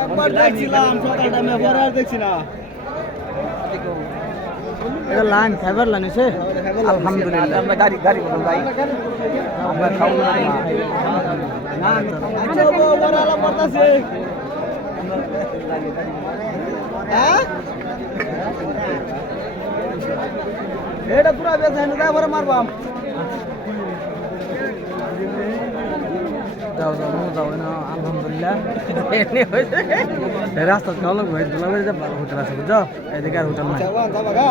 একবার দেখছিলাম সকাল টাইমে আর দেখছি না। এটা লাইন ফাইবার লাইন আছে আলহামদুলিল্লাহ। আমরা গাড়ি গাড়ি বলুন ভাই আমরা খাও না না আচ্ছা ও বড় আলা পড়তাছে হ্যাঁ এটা পুরা বেচা না যাই বড় মারবাম যাও যাও যাও না আলহামদুলিল্লাহ এনে হইছে রাস্তা চলো ভাই দুলাবের যে ভালো হোটেল আছে বুঝছো এদিকে আর হোটেল নাই যাবা যাবা গা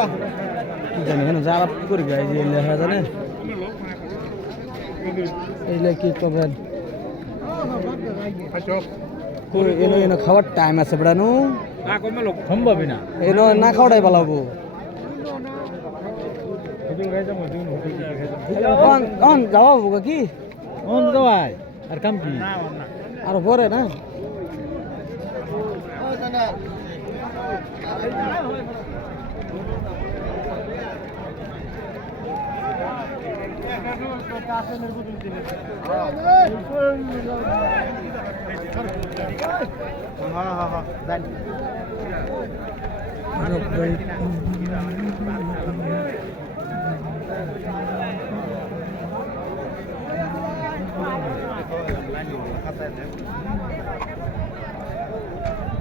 কি জানি কেন যারা কি করে গাই যে লেখা জানে এইলে কি করবেন কই এনো এনো খাওয়ার টাইম আছে বড়ানো না কমে লোক সম্ভবই না এনো না খাওয়াটাই ভালো হবো হোটেল খাইছে মজুন হোটেল খাইছে অন যাওয়া হবো কি অন যাওয়াই আর কাম কি আর পরে না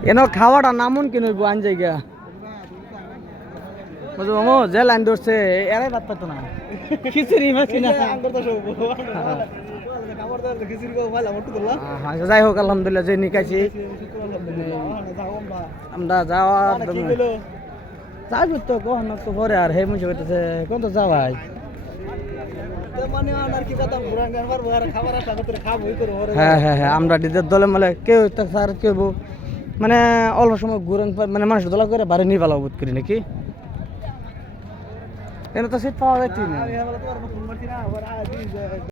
এনো খাওয়াটা নামুন কিন হইব আন জায়গা বুঝো মামু যে লাইন ধরছে এরাই বাদ পাতো না খিচুড়ি মাছি না আঙ্গুর তো সব খাবার দাবার খিচুড়ি কো ভালো মত করলা যাই হোক আলহামদুলিল্লাহ যে নিকাছি আমরা যাওয়া কি হলো যাইব তো কখন তো পরে আর হে মুছে কইতেছে কোন তো যাবাই তো মানে আর কি কথা ঘুরান গানবার বড় খাবার আসা করে খাবই করব হ্যাঁ হ্যাঁ হ্যাঁ আমরা ডিদের দলে মানে কেউ তো স্যার কেউ মানে অল্প সময় ঘুরেন মানে মানুষ দলা করে বাড়ি নিয়ে ভালো বোধ করি নাকি এনে তো সিট পাওয়া যাচ্ছে না আমি বলে তোমার ফোন মারছি না আবার